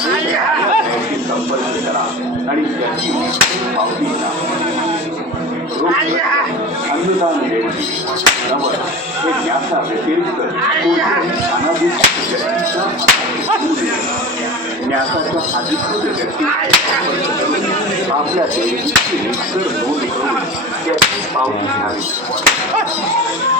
पाहिजे संपर्क करा आणि त्याची पावती अन्नदान देण्याची नवल हे याचा व्यतिरिक्त न्यासाच्या अधिकृत व्यक्ती आपल्या देवीची निसर नोंद करून त्याची पावती घ्यावी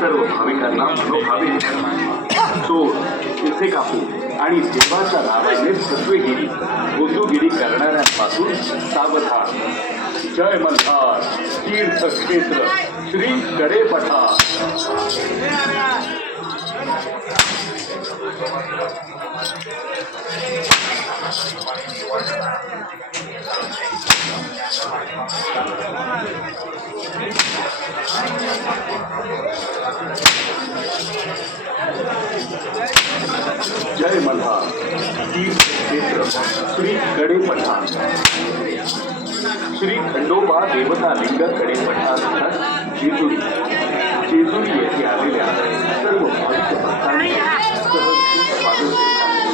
सर्व भाविकांना मनोभावे चोर पिसे कापू. आणि देवाच्या नावाने करणाऱ्यांपासून सावधान. जय मल्हार श्री कडे पठार जय मल्हार श्री कडे पठार श्री खंडोबा देवता लिंग कडे पठार जेजुरी। जेजुरी येथे आलेल्या सर्व भाविक आहे.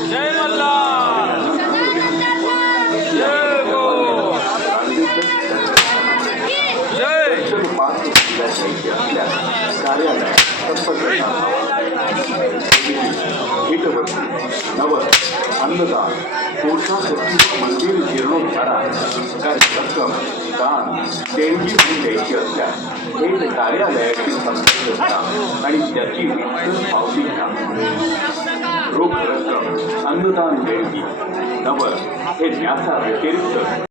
जय मल्हार जय कार्यालयात संपर्क। साधावा भेटवस्तू नवस अन्नदान कोशासक्ती मंदिर जीर्णोद्धारा काही रक्कम दान देणगी म्हणून द्यायची असल्यास थेट कार्यालयाची संपर्क करा आणि त्याची विस्तृत पावती घ्या रोख रक्कम अन्नदान देणगी नवस हे न्यासा व्यतिरिक्त